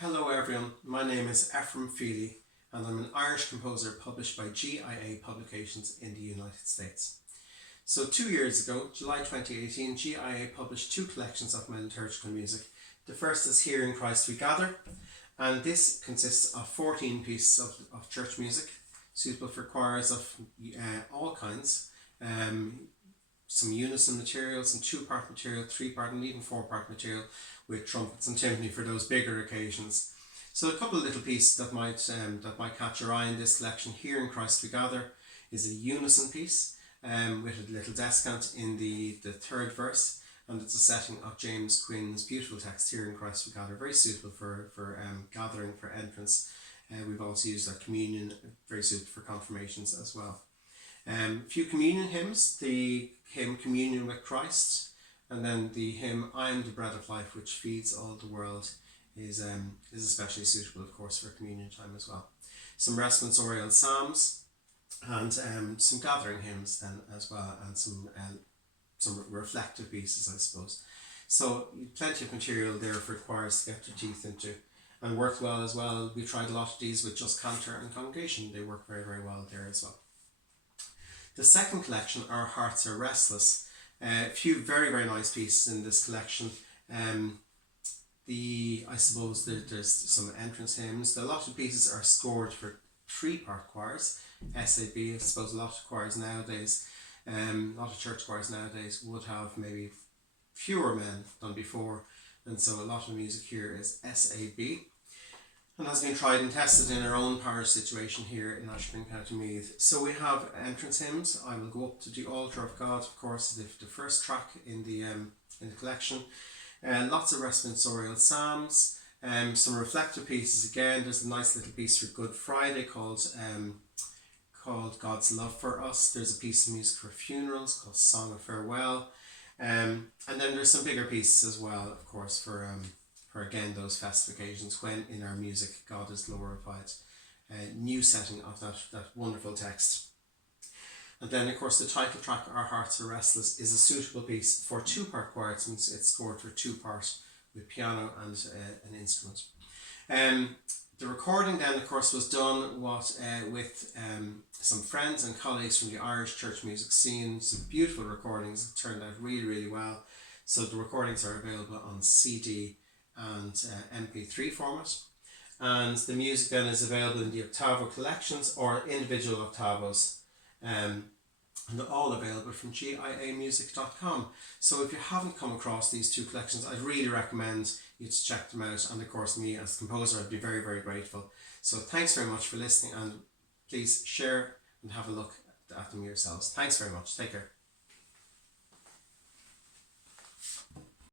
Hello everyone, my name is Ephrem Feeley and I'm an Irish composer published by GIA Publications in the United States. So 2 years ago, July 2018, GIA published two collections of my liturgical music. The first is Here in Christ We Gather, and this consists of 14 pieces of church music suitable for choirs of all kinds. Some unison material, some two-part material, three-part and even four-part material with trumpets and timpani for those bigger occasions. So a couple of little pieces that might catch your eye in this collection. Here in Christ We Gather is a unison piece with a little descant in the third verse, and it's a setting of James Quinn's beautiful text, Here in Christ We Gather, very suitable for gathering, for entrance. We've also used that communion, very suitable for confirmations as well. A few communion hymns, the hymn Communion with Christ, and then the hymn I Am the Bread of Life, which feeds all the world, is especially suitable, of course, for communion time as well. Some responsorial psalms and some gathering hymns then as well, and some reflective pieces, I suppose. So plenty of material there for choirs to get their teeth into, and worked well as well. We tried a lot of these with just cantor and congregation. They work very, very well there as well. The second collection, Our Hearts Are Restless. A few very, very nice pieces in this collection. I suppose there's some entrance hymns. A lot of pieces are scored for three-part choirs. SAB, I suppose a lot of choirs nowadays, a lot of church choirs nowadays would have maybe fewer men than before, and so a lot of music here is SAB. And has been tried and tested in our own parish situation here in Ashburn, County Meath. So we have entrance hymns. I will go up to the altar of God, of course, the first track in the collection. Lots of responsorial psalms, some reflective pieces again. There's a nice little piece for Good Friday called God's Love for Us. There's a piece of music for funerals called Song of Farewell. And then there's some bigger pieces as well, of course, for again those festive occasions when in our music God is glorified. A new setting of that wonderful text. And then of course the title track, Our Hearts Are Restless, is a suitable piece for two-part choir. It's scored for two-part with piano and an instrument. The recording then of course was done with some friends and colleagues from the Irish church music scene. Some beautiful recordings. It turned out really, really well. So the recordings are available on CD and MP3 format, and the music then is available in the octavo collections or individual octavos, and they're all available from giamusic.com. So if you haven't come across these two collections, I'd really recommend you to check them out, and of course me as a composer, I'd be very, very grateful. So thanks very much for listening, and please share and have a look at them yourselves. Thanks very much. Take care.